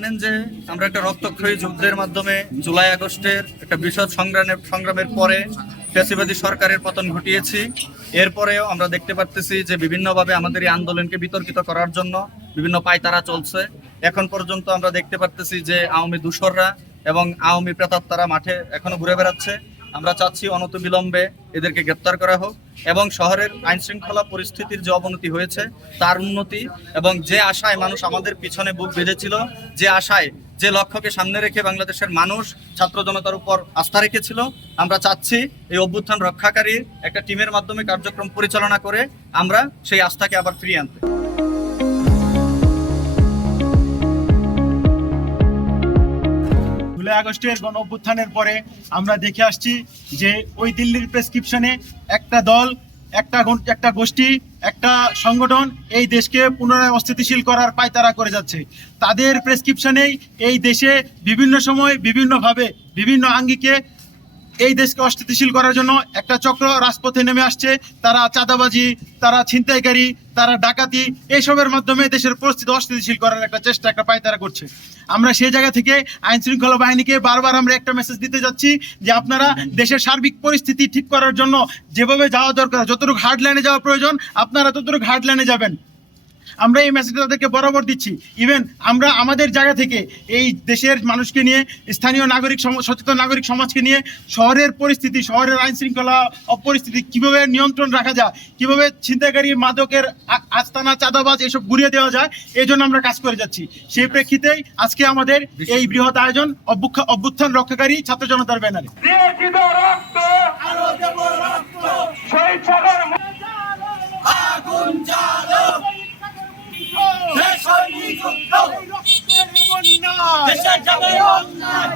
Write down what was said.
জানেন যে আমরা একটা রক্তক্ষয়ী যুদ্ধের মাধ্যমে জুলাই আগস্টের একটা বিশদ সংগ্রামের পরে ফ্যাসিবাদী সরকারের পতন ঘটিয়েছি। এরপরেও আমরা দেখতে পারতেছি যে বিভিন্নভাবে আমাদের এই আন্দোলনকে বিতর্কিত করার জন্য বিভিন্ন পায়তারা চলছে। এখন পর্যন্ত আমরা দেখতে পারতেছি যে আওয়ামী দূষররা এবং আওয়ামী প্রেতাত্মারা মাঠে এখনো ঘুরে বেড়াচ্ছে। আমরা চাচ্ছি অনতিবিলম্বে এদেরকে গ্রেপ্তার করা হোক এবং শহরের আইন শৃঙ্খলা পরিস্থিতির যে অবনতি হয়েছে তার উন্নতি, এবং যে আশায় মানুষ আমাদের পিছনে বুক বেঁধেছিল, যে আশায় যে লক্ষ্যকে সামনে রেখে বাংলাদেশের মানুষ ছাত্র জনতার উপর আস্থা রেখেছিল, আমরা চাচ্ছি এই অভ্যুত্থান রক্ষাকারী একটা টিমের মাধ্যমে কার্যক্রম পরিচালনা করে আমরা সেই আস্থাকে আবার ফিরিয়ে আনতে। জুলাই আগস্টের গণ অভ্যুত্থানের পরে আমরা দেখে আসছি যে ওই দিল্লির প্রেসক্রিপশনে একটা দল, একটা গোষ্ঠী, একটা সংগঠন এই দেশকে পুনরায় অস্থিতিশীল করার পায়তারা করে যাচ্ছে। তাদের প্রেসক্রিপশনেই এই দেশে বিভিন্ন সময় বিভিন্নভাবে বিভিন্ন আঙ্গিকে এই দেশকে অস্থিতিশীল করার জন্য একটা চক্র রাজপথে নেমে আসছে। তারা চাঁদাবাজি, তারা ছিনতাইকারী, তারা ডাকাতি, এইসবের মাধ্যমে দেশের পরিস্থিতি অস্থিতিশীল করার একটা চেষ্টা, একটা পায়তারা করছে। আমরা সেই জায়গা থেকে আইন শৃঙ্খলা বাহিনীকে বারবার আমরা একটা মেসেজ দিতে যাচ্ছি যে আপনারা দেশের সার্বিক পরিস্থিতি ঠিক করার জন্য যেভাবে যাওয়া দরকার, যতটুকু হার্ড লাইনে যাওয়া প্রয়োজন আপনারা ততটুকু হার্ড লাইনে যাবেন। আমরা এই মেসেজটা তাদেরকে বরাবর দিচ্ছি। ইভেন আমরা আমাদের জায়গা থেকে এই দেশের মানুষকে নিয়ে, স্থানীয় নাগরিক সচেতন নাগরিক সমাজকে নিয়ে শহরের পরিস্থিতি, শহরের আইন শৃঙ্খলা অপরিস্থিতি কীভাবে নিয়ন্ত্রণ রাখা যায়, কীভাবে ছিনতাইকারী, মাদকের আস্তানা, চাঁদাবাজ এসব ঘুরিয়ে দেওয়া যায়, এই জন্য আমরা কাজ করে যাচ্ছি। সেই প্রেক্ষিতেই আজকে আমাদের এই বৃহৎ আয়োজন অভ্যুত্থান রক্ষাকারী ছাত্র জনতার ব্যানারে। দেশের যাবে অন্যায়।